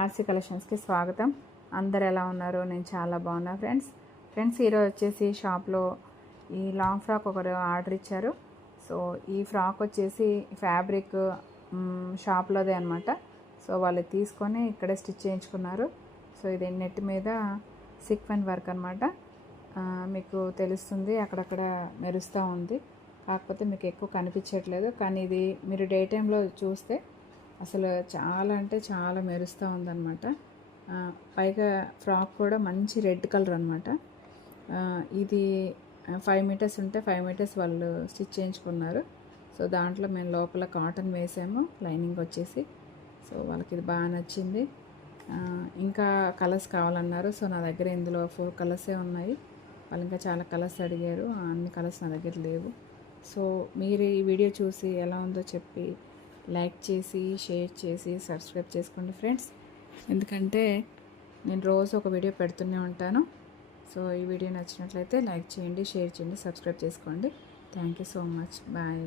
RC కలెక్షన్స్కి స్వాగతం. అందరు ఎలా ఉన్నారు? నేను చాలా బాగున్నా ఫ్రెండ్స్ ఈరోజు వచ్చేసి షాప్లో ఈ లాంగ్ ఫ్రాక్ ఒకరు ఆర్డర్ ఇచ్చారు. సో ఈ ఫ్రాక్ వచ్చేసి ఫ్యాబ్రిక్ షాప్లోదే అనమాట. సో వాళ్ళు తీసుకొని ఇక్కడే స్టిచ్ చేయించుకున్నారు. సో ఇది నెట్ మీద సీక్వెన్స్ వర్క్ అనమాట. మీకు తెలుస్తుంది, అక్కడక్కడ మెరుస్తూ ఉంది, కాకపోతే మీకు ఎక్కువ కనిపించట్లేదు. కానీ ఇది మీరు డే టైంలో చూస్తే అసలు చాలా అంటే చాలా మెరుస్తూ ఉందన్నమాట. పైగా ఫ్రాక్ కూడా మంచి రెడ్ కలర్ అనమాట. ఇది 5 మీటర్స్ ఉంటే 5 మీటర్స్ వాళ్ళు స్టిచ్ చేయించుకున్నారు. సో దాంట్లో మేము లోపల కాటన్ వేసాము, లైనింగ్ వచ్చేసి. సో వాళ్ళకి ఇది బాగా నచ్చింది. ఇంకా కలర్స్ కావాలన్నారు. సో నా దగ్గర ఇందులో 4 కలర్సే ఉన్నాయి. వాళ్ళు ఇంకా చాలా కలర్స్ అడిగారు, అన్ని కలర్స్ నా దగ్గర లేవు. సో మీరు ఈ వీడియో చూసి ఎలా ఉందో చెప్పి లైక్ చేసి, షేర్ చేసి, సబ్స్క్రైబ్ చేసుకోండి ఫ్రెండ్స్. ఎందుకంటే నేను రోజు ఒక వీడియో పెడుతూనే ఉంటాను. సో ఈ వీడియో నచ్చినట్లయితే లైక్ చేయండి, షేర్ చేయండి, సబ్స్క్రైబ్ చేసుకోండి. Thank you so much. Bye.